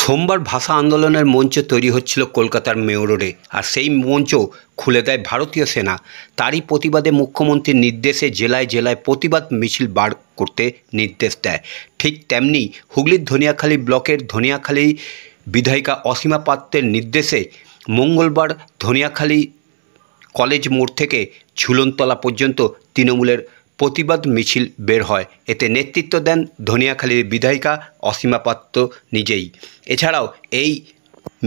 সোমবার ভাষা আন্দোলনের মঞ্চ তৈরি হচ্ছিল কলকাতার মেয়র রোডে, আর সেই মঞ্চ খুলে দেয় ভারতীয় সেনা। তারই প্রতিবাদে মুখ্যমন্ত্রীর নির্দেশে জেলায় জেলায় প্রতিবাদ মিছিল বার করতে নির্দেশ দেয়। ঠিক তেমনি হুগলির ধনিয়াখালী ব্লকের ধনিয়াখালী বিধায়িকা অসীমা পাত্রের নির্দেশে মঙ্গলবার ধনিয়াখালী কলেজ মোড় থেকে ঝুলনতলা পর্যন্ত তৃণমূলের প্রতিবাদ মিছিল বের হয়। এতে নেতৃত্ব দেন ধনিয়াখালীর বিধায়িকা অসীমা পাত্র নিজেই। এছাড়াও এই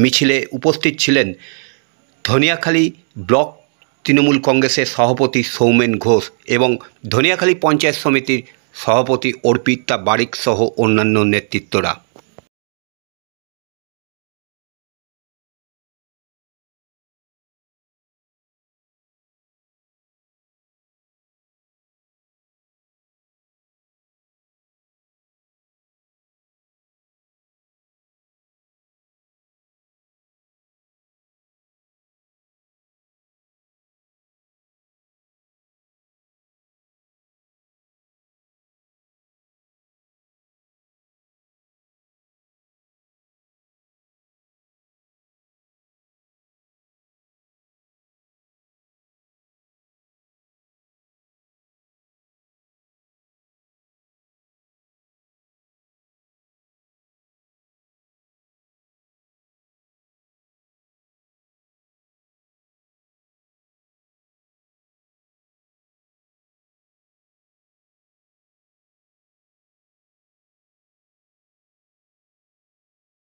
মিছিলে উপস্থিত ছিলেন ধনিয়াখালী ব্লক তৃণমূল কংগ্রেসের সভাপতি সৌমেন ঘোষ এবং ধনিয়াখালী পঞ্চায়েত সমিতির সভাপতি অর্পিতা বারিক সহ অন্যান্য নেতৃত্বরা।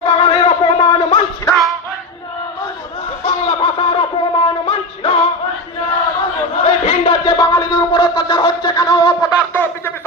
বাঙালির অপমান মানছি না, বাংলা ভাষার অপমান মানছি না। এই ভিন রাজ্যে বাঙালিদের উপর অত্যাচার হচ্ছে কেন? অপদার্থ বিজেপি